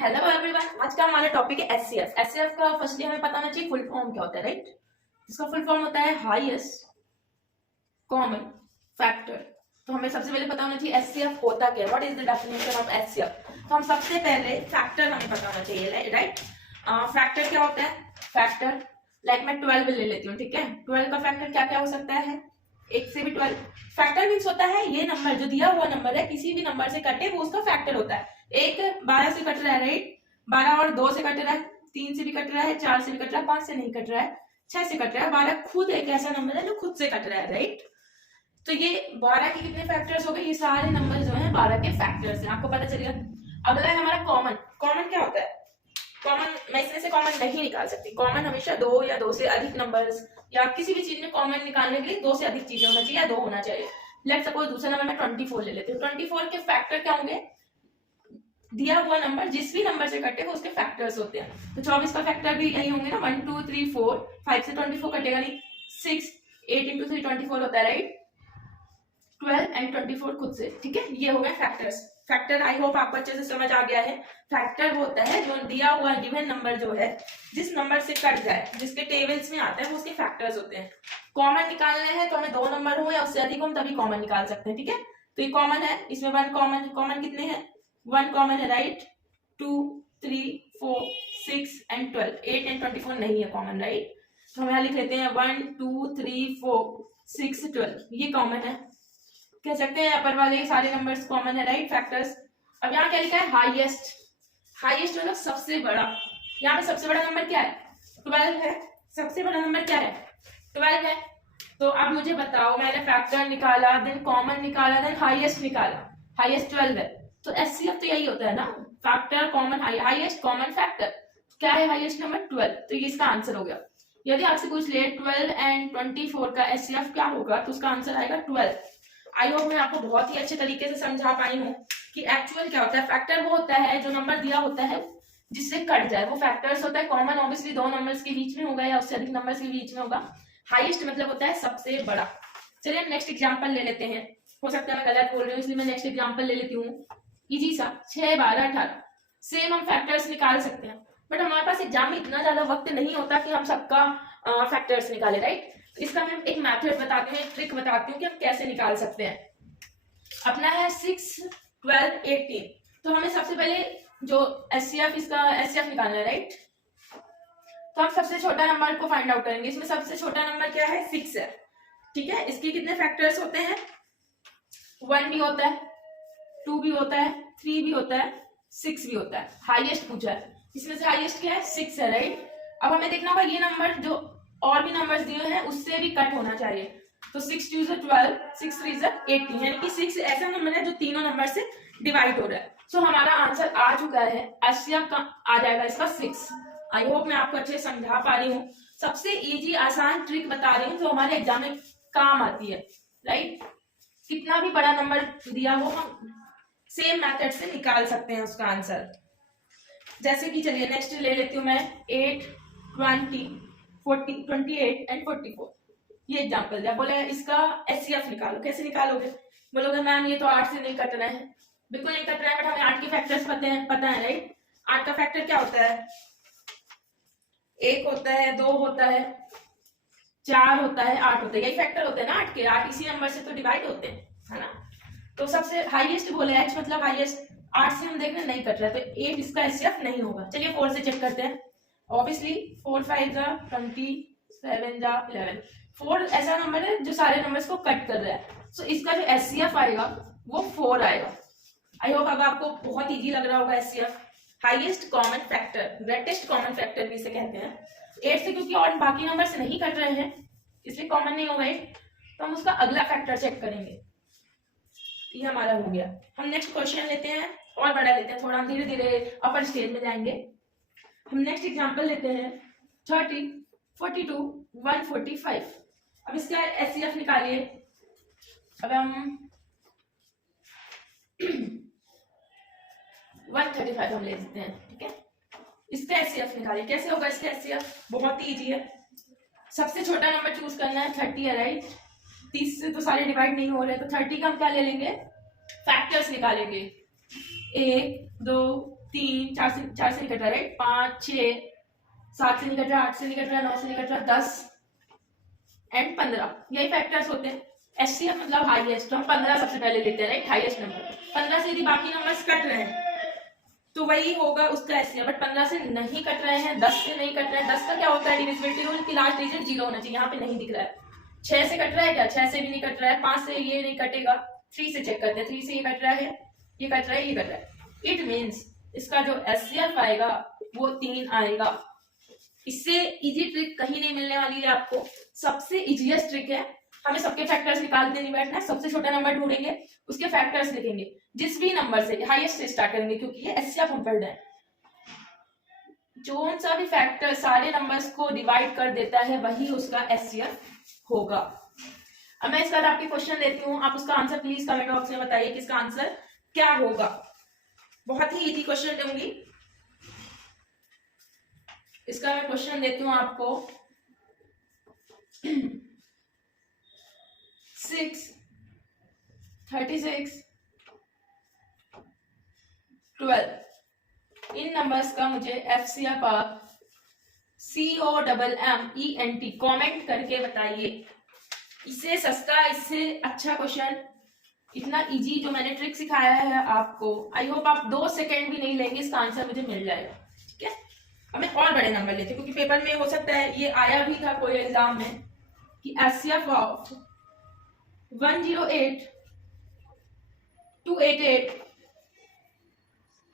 Hello everyone, आज का हमारा टॉपिक है एचसीएफ। एचसीएफ का फर्स्टली हमें पता होना चाहिए फुल फॉर्म क्या होता है, राइट। इसका फुल फॉर्म होता है हाईएस्ट कॉमन फैक्टर। तो हमें सबसे पहले पता होना चाहिए एचसीएफ होता क्या है, what is the definition of HCF. तो हम सबसे पहले फैक्टर हमें पता होना चाहिए, राइट। फैक्टर क्या होता है? फैक्टर लाइक मैं 12 ले लेती हूँ, ठीक है। 12 का फैक्टर क्या क्या हो सकता है? 1 से भी 12। फैक्टर मीन्स होता है ये नंबर जो दिया हुआ नंबर है किसी भी नंबर से कटे वो उसका फैक्टर होता है। एक 12 से कट रहा है, राइट। 12 और 2 से कट रहा है, 3 से भी कट रहा है, 4 से भी कट रहा है, 5 से नहीं कट रहा है, 6 से कट रहा है। 12 खुद एक ऐसा नंबर है जो खुद से कट रहा है, राइट। तो ये 12 के कितने फैक्टर्स हो गए? ये सारे नंबर जो है 12 के फैक्टर्स हैं, आपको पता चलेगा। अगला है हमारा कॉमन। कॉमन क्या होता है? कॉमन मैं इसमें से कॉमन नहीं निकाल सकती। कॉमन हमेशा 2 या 2 से अधिक नंबर्स या किसी भी चीज में कॉमन निकालने के लिए 2 से अधिक चीजें होना चाहिए या 2 होना चाहिए। लेट सपोज दूसरा नंबर मैं 24 ले लेती हूँ। 24 के फैक्टर क्या होंगे? दिया हुआ नंबर जिस भी नंबर से कटे वो उसके फैक्टर्स होते हैं। तो 24 का फैक्टर भी यही होंगे ना, 1 2 3 4। 5 से 24 कटेगा नहीं, 6। 8 इंटू 3 24 होता है, राइट। 12 एंड 24 खुद से, ठीक है। ये हो गए फैक्टर्स। फैक्टर आई होप आपको अच्छे से समझ आ गया है। फैक्टर होता है जो दिया हुआ गिवन नंबर जो है जिस नंबर से कट जाए, जिसके टेबल्स में आता है वो उसके फैक्टर्स होते हैं। कॉमन निकालने हैं तो हमें 2 नंबर हो या उससे अधिक हो तभी कॉमन निकाल सकते हैं, ठीक है। तो ये कॉमन है, इसमें 1 कॉमन है। कॉमन कितने हैं? 1 कॉमन है, राइट। 2 3 4 6 एंड 12। 8 एंड 24 नहीं है कॉमन, राइट। तो हम यहाँ लिख लेते हैं 1 2 3 4 6 12, ये कॉमन है। कह सकते हैं अपर वाले सारे नंबर्स कॉमन है, राइट, फैक्टर्स। अब यहाँ क्या लिखा है? हाईएस्ट। हाईएस्ट मतलब सबसे बड़ा। यहाँ पे सबसे बड़ा नंबर क्या है? 12 है। सबसे बड़ा नंबर क्या है? 12 है। तो अब मुझे बताओ, मैंने फैक्टर निकाला, देन कॉमन निकाला, देन हाईएस्ट निकाला। हाईएस्ट 12 है, तो एचसीएफ तो यही होता है ना, factor common highest common factor. क्या है हाईएस्ट नंबर? 12। तो ये इसका आंसर हो गया। यदि आपसे पूछ ले 12 एंड 24 का एचसीएफ क्या होगा, तो उसका आंसर आएगा 12। आई होप मैं आपको बहुत ही अच्छे तरीके से समझा पाई हूँ कि एक्चुअल क्या होता है। फैक्टर वो होता है जो नंबर दिया होता है जिससे कट जाए, वो फैक्टर्स होता है। कॉमन ऑब्वियसली 2 नंबर्स के बीच में होगा या उससे अधिक नंबर्स के बीच में होगा। हाईएस्ट मतलब होता है सबसे बड़ा। चलिए नेक्स्ट एग्जांपल ले लेते हैं। हो सकता है मैं गलत बोल रही हूँ, इसलिए मैं नेक्स्ट एग्जांपल ले लेती हूँ। इजी सा, 6 12 18। सेम हम फैक्टर्स निकाल सकते हैं, बट हमारे पास एग्जाम में इतना ज्यादा वक्त नहीं होता कि हम सबका फैक्टर्स निकाले, राइट। इसका मैं एक मेथड बताती हूँ, एक ट्रिक बताती हूँ कि हम कैसे निकाल सकते हैं। अपना है 6 12 18। तो हमें सबसे पहले जो एचसीएफ, इसका एचसीएफ निकालना है, राइट। तो हम सबसे छोटा नंबर को फाइंड आउट करेंगे। इसमें सबसे छोटा नंबर क्या है? 6 है, ठीक है। इसके कितने फैक्टर्स होते हैं? 1 भी होता है, 2 भी होता है, 3 भी होता है, 6 भी होता है। हाईएस्ट पूछा है, इसमें से हाईएस्ट क्या है? 6 है, राइट। अब हमें देखना होगा ये नंबर जो और भी नंबर्स दिए हैं उससे भी कट होना चाहिए। तो 6 2 12, 6 3 18, यानी कि 6 ऐसा नंबर है जो तीनों नंबर से डिवाइड हो रहा है। सो हमारा आंसर आ चुका है। एचसीएफ का आ जाएगा इसका 6। आई होप मैं आपको अच्छे से समझा पा रही हूँ। सबसे इजी आसान ट्रिक बता रही हूँ जो हमारे एग्जाम में काम आती है, राइट। कितना भी बड़ा नंबर दिया हो हम सेम मेथड से निकाल सकते हैं उसका आंसर। जैसे कि चलिए नेक्स्ट ले लेती हूँ मैं 8 20 40 28 एंड 44। ये एग्जाम्पल है। बोले इसका एचसीएफ निकालो। कैसे निकालोगे? बोलोगे मैम ये तो 8 से नहीं कट रहा है। बिल्कुल नहीं कट रहा है, बट हमें 8 के फैक्टर्स पता है, राइट। 8 का फैक्टर क्या होता है? 1 होता है, 2 होता है, 4 होता है, 8 होता है। यही फैक्टर होते हैं ना 8 के। 8 इसी नंबर से तो डिवाइड होते हैं, है ना। तो सबसे हाईएस्ट बोले एच मतलब हाईएस्ट। 8 से हम देख रहे नहीं कट रहा है, तो 8 इसका एचसीएफ नहीं होगा। चलिए 4 से चेक करते हैं। ऑब्वियसली 4 5 20 7 11। 4 ऐसा नंबर है जो सारे नंबर्स को कट कर रहा है। सो इसका जो एचसीएफ आएगा वो 4 आएगा। आई होप अब आपको बहुत इजी लग रहा होगा। HCF highest common factor, greatest common factor भी इसे कहते हैं। 8 से क्योंकि और बाकी नंबर से नहीं कट रहे हैं इसलिए कॉमन नहीं होगा 8। तो हम उसका अगला फैक्टर चेक करेंगे। ये हमारा हो गया। हम नेक्स्ट क्वेश्चन लेते हैं और बड़ा लेते हैं, थोड़ा हम धीरे धीरे अपर स्टेज में जाएंगे। हम नेक्स्ट एग्जांपल लेते हैं 30 42 145। अब इसका एचसीएफ निकालिए। अब हम 135 हम ले लेते हैं, ठीक है। इसका एचसीएफ निकालिए। कैसे होगा इसका एचसीएफ? बहुत ही इजी है। सबसे छोटा नंबर चूज करना है, 30 है, राइट। 30 से तो सारे डिवाइड नहीं हो रहे, तो 30 का हम क्या ले लेंगे? फैक्टर्स निकालेंगे। 1 2 3 4 से निकट रहा है, 5 6 7 से निकट रहा, 8 से निकट रहा, 9 से निकट रहा, 10 एंड 15, यही फैक्टर्स होते हैं। एचसीएफ मतलब हाईएस्ट, तो हम 15 सबसे पहले लेते हैं, राइट, हाईएस्ट नंबर। 15 से यदि बाकी नंबर्स कट रहे हैं तो वही होगा उसका एचसीएफ, बट 15 से नहीं कट रहे हैं, 10 से नहीं कट रहे हैं। 10 का क्या होता है डिविजिबिलिटी रूल की लास्ट डिजिट 0 होना चाहिए, यहाँ पे नहीं दिख रहा है। 6 से कट रहा है क्या? 6 से भी नहीं कट रहा है। 5 से ये नहीं कटेगा। 3 से चेक करते हैं, 3 से ये कट रहा है, ये कट रहा है, ये कट रहा है। इट मीन्स इसका जो एचसीएफ आएगा वो 3 आएगा। इससे इजी ट्रिक कहीं नहीं मिलने वाली है आपको, सबसे इजीएस्ट ट्रिक है। हमें सबके फैक्टर्स निकालते नहीं बैठना है, सबसे छोटा नंबर ढूंढेंगे, उसके फैक्टर्स लिखेंगे, जिस भी नंबर से हाईएस्ट से स्टार्ट करेंगे, क्योंकि ये एचसीएफ हम पढ़ रहे हैं। जो सा भी फैक्टर सारे नंबर्स को डिवाइड कर देता है वही उसका एचसीएफ होगा। अब मैं इसके बाद आपके क्वेश्चन देती हूँ, आप उसका आंसर प्लीज कमेंट बॉक्स में बताइए कि इसका आंसर क्या होगा। बहुत ही इजी क्वेश्चन दूंगी। इसका मैं क्वेश्चन देती हूँ आपको। 6 36 12 इन नंबर्स का मुझे एफसीएफ आप COMMENT कमेंट करके बताइए। इससे सस्ता, इससे अच्छा क्वेश्चन, इतना इजी जो मैंने ट्रिक सिखाया है आपको, आई होप आप 2 सेकेंड भी नहीं लेंगे, इसका आंसर मुझे मिल जाएगा। ठीक है, अब मैं और बड़े नंबर लेते हैं, क्योंकि पेपर में हो सकता है ये आया भी था कोई एग्जाम में कि एचसीएफ ऑफ 108 288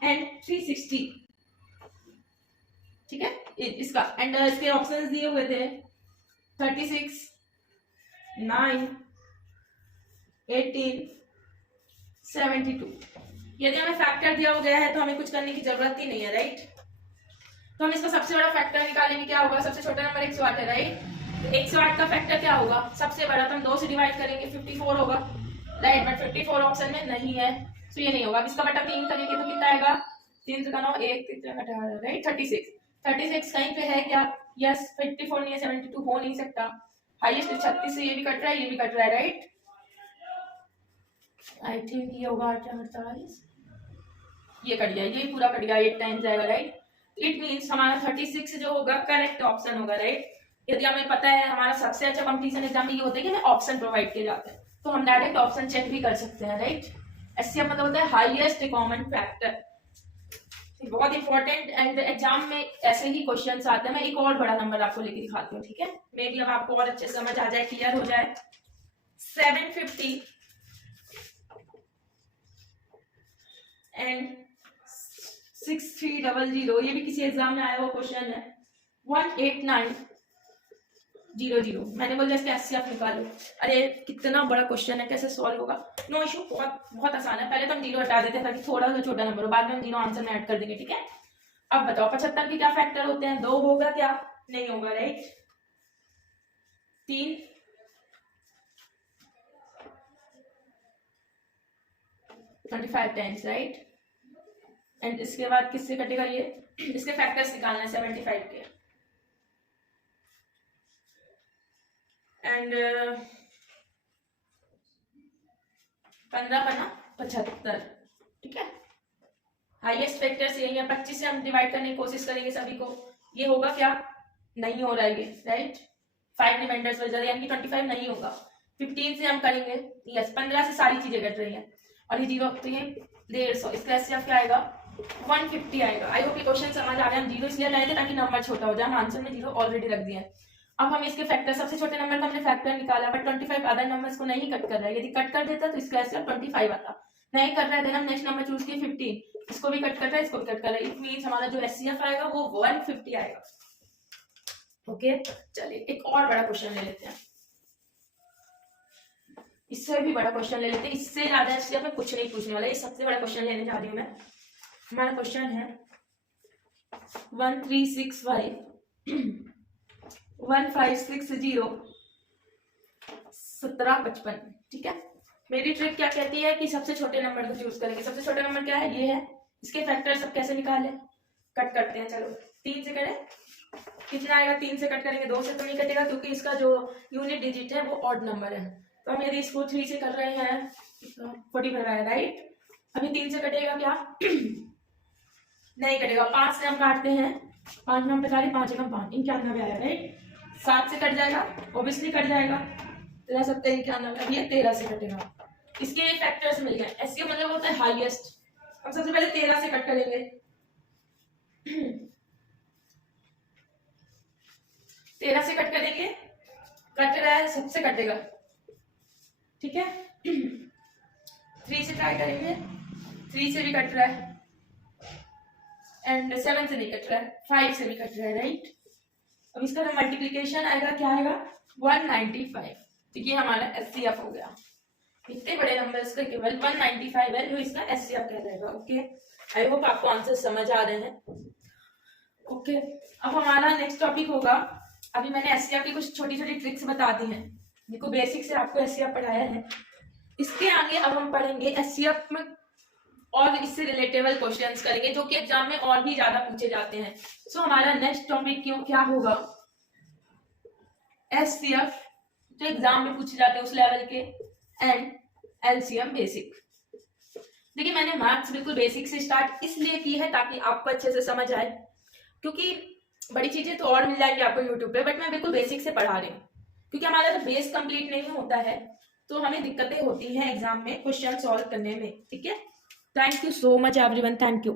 एंड 360, ठीक है, इसका एंड इसके ऑप्शंस दिए हुए थे 36 9 18 72। यदि हमें फैक्टर दिया हो गया है तो हमें कुछ करने की जरूरत ही नहीं है, राइट। तो हम इसका सबसे बड़ा फैक्टर निकालेंगे, क्या होगा? सबसे छोटा नंबर 108 है, राइट। तो 108 का फैक्टर क्या होगा? सबसे बड़ा, तो हम 2 से डिवाइड करेंगे, 54 होगा, राइट, बट 54 ऑप्शन में नहीं है, तो ये नहीं होगा। इसका बटा 3 करेंगे तो कितना आएगा? 3 से 9 1 3 18, राइट, 36 कहीं पे है क्या? यस, 54 नहीं है, 72 हो नहीं सकता। हाईएस्ट 36 से ये भी कट रहा है, ये भी कट रहा है, राइट। आई थिंक ये होगा 48, ये कट गया, ये पूरा कट गया, 8 टाइम्स आएगा, राइट। इट मीन्स हमारा 36 जो होगा करेक्ट ऑप्शन होगा, राइट। यदि हमें पता है, हमारा सबसे अच्छा कंपटीशन एग्जाम में ये होता है कि हमें ऑप्शन प्रोवाइड किए जाते हैं, तो हम डायरेक्ट ऑप्शन चेक भी कर सकते हैं, राइट। एचसीएफ मतलब होता है हाईएस्ट कॉमन फैक्टर, बहुत इंपॉर्टेंट, एंड एग्जाम में ऐसे ही क्वेश्चंस आते हैं। मैं एक और बड़ा नंबर आपको लेके दिखाती हूँ, ठीक है, मे भी अब आपको और अच्छे समझ आ जाए, क्लियर हो जाए। 750 एंड 6300, ये भी किसी एग्जाम में आया हुआ क्वेश्चन है। 18900, मैंने बोला इसके एचसीएफ निकालो। अरे कितना बड़ा क्वेश्चन है, कैसे सॉल्व होगा? नो इशू, बहुत आसान है। पहले तो हम 0 हटा देते हैं ताकि थोड़ा सा छोटा नंबर हो, बाद में हम 0 आंसर में ऐड कर देंगे, ठीक है। अब बताओ 75 के क्या फैक्टर होते हैं? 2 होगा क्या? नहीं होगा, राइट। 3 25 times, right. एंड इसके बाद किससे कटेगा? ये इसके फैक्टर्स निकालना है 75 के, एंड 15×75, ठीक है। हाईएस्ट फैक्टर्स यही है। 25 से हम डिवाइड करने की कोशिश करेंगे सभी को, ये होगा क्या? नहीं हो रहा है ये, राइट। 5 रिमाइंडर्स बच जाते हैं, यानी कि 25 नहीं होगा। 15 से हम करेंगे, यस, 15 से सारी चीजें कट रही हैं, और ये 0, तो ये 150, इसका एचसीएफ क्या आएगा? 150 आएगा। आई होप ये क्वेश्चन समझ आ रहे हैं। हम 0 इसलिए लाए थे ताकि नंबर छोटा हो जाए, हम आंसर में 0 ऑलरेडी रख दिया है। अब हम इसके फैक्टर, सबसे छोटे नंबर का हमने फैक्टर निकाला, बट 25 अदर नंबर्स को नहीं कट कर रहा है। यदि कट कर देता तो इसका एचसीएफ 25 आता, नहीं कर रहा है, देन हम नेक्स्ट नंबर चूज किए 15, इसको भी कट कर रहा है, इसको भी कट कर रहा है। इट मींस हमारा जो एचसीएफ आएगा वो 150 आएगा। ओके, चलिए एक और बड़ा क्वेश्चन ले लेते हैं, इससे भी बड़ा क्वेश्चन ले लेते हैं। इससे ज्यादा एचसीएफ में कुछ नहीं पूछने वाला, ये सबसे बड़ा क्वेश्चन लेने जा रही हूँ मैं। हमारा क्वेश्चन है 1365 1560 1755, ठीक है। मेरी ट्रिक क्या कहती है कि सबसे छोटे नंबर को चूज करेंगे। सबसे छोटा नंबर क्या है? ये है। इसके फैक्टर सब कैसे निकाले? कट करते हैं, चलो 3 से करें, कितना आएगा? 3 से कट करेंगे, 2 से तो नहीं कटेगा क्योंकि इसका जो यूनिट डिजिट है वो ऑड नंबर है। तो हम यदि इसको 3 से कर रहे हैं 40 बन रहा है, राइट। अभी 3 से कटेगा क्या? नहीं कटेगा, 5 से हम काटते हैं, 5 में हम 45, 5 एकम 5, 91 आया राइट। 7 से कट जाएगा, ऑब्वियसली कट जाएगा, 13 7 91, अब ये 13 से कटेगा। इसके फैक्टर्स मिल गए। एससीएफ मतलब होता है हाईएस्ट। हम सबसे पहले 13 से कट करेंगे। 13 से कट करेंगे, कट रहा है, सबसे कटेगा, ठीक है। 3 से ट्राई करेंगे, 3 से भी कट रहा है, एंड 7 से नहीं कट रहा है, 5 से भी कट रहा है राइट। अब इसका जो मल्टीप्लीकेशन आएगा क्या आएगा, 195। तो ये हमारा एचसीएफ हो गया। इतने बड़े नंबर्स का केवल 195 है जो इसका एचसीएफ कहलाएगा। ओके, आई होप आपको आंसर समझ आ रहे हैं। ओके, अब हमारा नेक्स्ट टॉपिक होगा, अभी मैंने एचसीएफ की कुछ छोटी छोटी ट्रिक्स बता दी हैं, देखो बेसिक से आपको एचसीएफ पढ़ाया है। इसके आगे अब हम पढ़ेंगे एचसीएफ में और इससे रिलेटेबल क्वेश्चंस करेंगे जो कि एग्जाम में और भी ज्यादा पूछे जाते हैं। सो हमारा नेक्स्ट टॉपिक क्या होगा, एचसीएफ जो एग्जाम में पूछे जाते हैं उस लेवल के, एंड एलसीएम बेसिक। देखिए मैंने मैथ्स बिल्कुल बेसिक से स्टार्ट इसलिए की है ताकि आपको अच्छे से समझ आए, क्योंकि बड़ी चीजें तो और मिल जाएंगी आपको यूट्यूब पे, बट मैं बिल्कुल बेसिक से पढ़ा रही हूँ, क्योंकि हमारा जब बेस कंप्लीट नहीं होता है तो हमें दिक्कतें होती हैं एग्जाम में क्वेश्चन सॉल्व करने में। ठीक है, thank you so much everyone, thank you.